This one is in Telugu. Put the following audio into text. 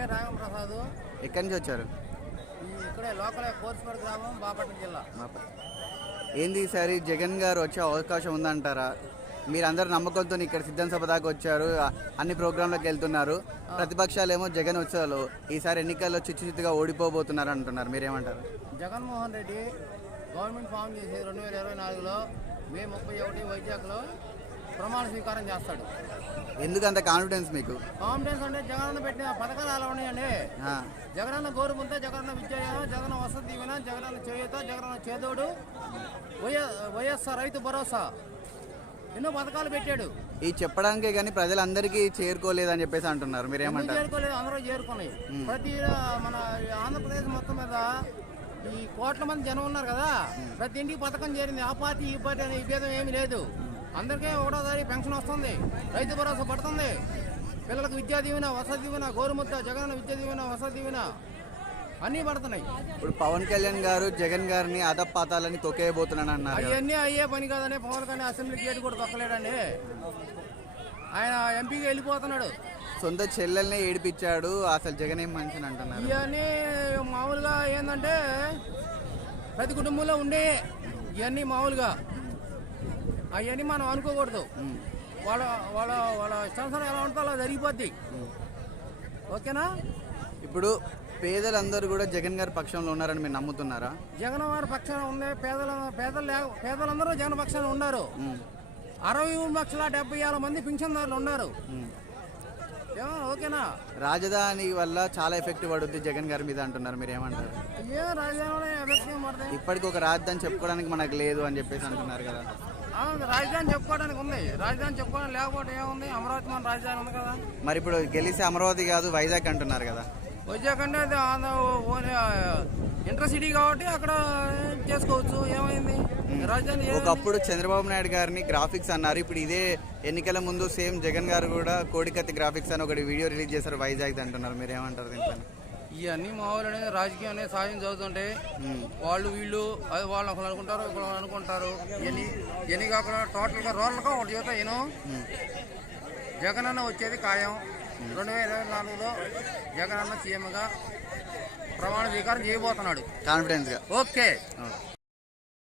రామప్రసాద్. ఎక్కడి నుంచి వచ్చారు? ఇక్కడే లోకల్ కోర్సుపేట గ్రామం, బాపట్ల జిల్లా. ఏంది ఈసారి జగన్ గారు వచ్చే అవకాశం ఉందంటారా? మీరందరూ నమ్మకంతో ఇక్కడ సిద్ధం సభ దాకా వచ్చారు, అన్ని ప్రోగ్రాంలకు వెళ్తున్నారు. ప్రతిపక్షాలేమో జగన్ వచ్చారు ఈసారి ఎన్నికల్లో చిచ్చుచిత్తుగా ఓడిపోబోతున్నారు అంటున్నారు. మీరేమంటారు? జగన్మోహన్ రెడ్డి గవర్నమెంట్ ఫామ్ చేసి 2024లో మే 31 వైజాగ్లో ప్రమాణ స్వీకారం చేస్తాడు. ఎందుకంత కాన్ఫిడెన్స్ మీకు? కాన్ఫిడెన్స్ అంటే జగనన్న పెట్టిన పథకాలు అలా ఉన్నాయండి. జగనన్న గోరుముద్ద, జగనన్న విద్యాయనం, జగన్ వసతి దీవెన, జగనన్న చేయూత, జగనన్న చేదోడు, వైఎస్ఆర్ రైతు భరోసా, ఎన్నో పథకాలు పెట్టాడు. ఈ చెప్పడానికే కానీ ప్రజలందరికీ చేరుకోలేదని చెప్పేసి అంటున్నారు. మీరేమంటారు? చేరుకోలేదు, అందరూ చేరుకున్నాయి. ప్రతి మన ఆంధ్రప్రదేశ్ మొత్తం మీద ఈ కోట్ల మంది జనం ఉన్నారు కదా, ప్రతి ఇంటికి పథకం చేరింది. ఆ పార్టీ ఈ పార్టీ అనే విభేదం ఏమీ లేదు. అందరికీ 1వ తారీఖు పెన్షన్ వస్తుంది, రైతు భరోసా పడుతుంది, పిల్లలకు విద్యా దీవెన, వసతి దీవెన, గోరుముద్ద, జగనన్న విద్యా దీవెన, వసతి దీవెన అన్నీ పడుతున్నాయి. ఇప్పుడు పవన్ కళ్యాణ్ గారు జగన్ గారిని అదపాతాలని తొక్కేయబోతున్నాను అన్నారు. అవన్నీ అయ్యే పని కాదని పవన్ కళ్యాణ్ అసెంబ్లీ గేట్ కూడా తొక్కలేడండి. ఆయన ఎంపీగా వెళ్ళిపోతున్నాడు. సొంత చెల్లెల్ని ఏడిపించాడు. అసలు జగన్ ఏం మనిషిని అంటున్నారు. ఇవన్నీ మామూలుగా ఏంటంటే ప్రతి కుటుంబంలో ఉండే ఇవన్నీ మామూలుగా అవన్నీ మనం అనుకోకూడదు. వాళ్ళ వాళ్ళ వాళ్ళ ఇష్టానుసారం ఎలా ఉంటుందో అలా జరిగిపోద్ది. ఓకేనా? ఇప్పుడు పేదలందరూ కూడా జగన్ గారి పక్షంలో ఉన్నారని మీరు నమ్ముతున్నారా? జగన్ వారి పక్షాన ఉంది. పేదలందరూ జగన్ పక్షాన ఉన్నారు. 63,70,000 మంది పింఛన్దారులు ఉన్నారు. ఓకేనా? రాజధాని వల్ల చాలా ఎఫెక్ట్ పడుద్ది జగన్ గారి మీద అంటున్నారు. మీరు ఏమంటారు? ఇప్పటికి ఒక రాజధాని చెప్పుకోవడానికి మనకు లేదు అని చెప్పేసి అంటున్నారు కదా. రాజధాని చెప్పుకోవడానికి ఉంది. రాజధాని చెప్పుకోవడానికి లేకపోతే ఏముంది? అమరావతి మన రాజధాని ఉంది కదా. మరి ఇప్పుడు గెలిస్తే అమరావతి కాదు వైజాగ్ అంటున్నారు కదా. వైజాగ్ అంటే ఇంటర్ సిటీ కాబట్టి అక్కడ చేసుకోవచ్చు. ఏమైంది? రాజధాని ఒకప్పుడు చంద్రబాబు నాయుడు గారిని గ్రాఫిక్స్ అన్నారు. ఇప్పుడు ఇదే ఎన్నికల ముందు సేమ్ జగన్ గారు కూడా కోడికత్తి గ్రాఫిక్స్ అని ఒకటి వీడియో రిలీజ్ చేశారు వైజాగ్ అంటున్నారు. మీరు ఏమంటారు దీంట్లో? ఇవన్నీ మామూలు అనేది రాజకీయం అనేది సాయం చదువుతుంటే వాళ్ళు వీళ్ళు అది వాళ్ళు ఒకరు అనుకుంటారు, ఒకరు అనుకుంటారు. ఇవన్నీ కాకుండా టోటల్గా రోడ్లుగా ఒకటి చేత నేను జగనన్న వచ్చేది ఖాయం. 2024లో జగనన్న సీఎంగా ప్రమాణ స్వీకారం చేయబోతున్నాడు కాన్ఫిడెన్స్ గా. ఓకే.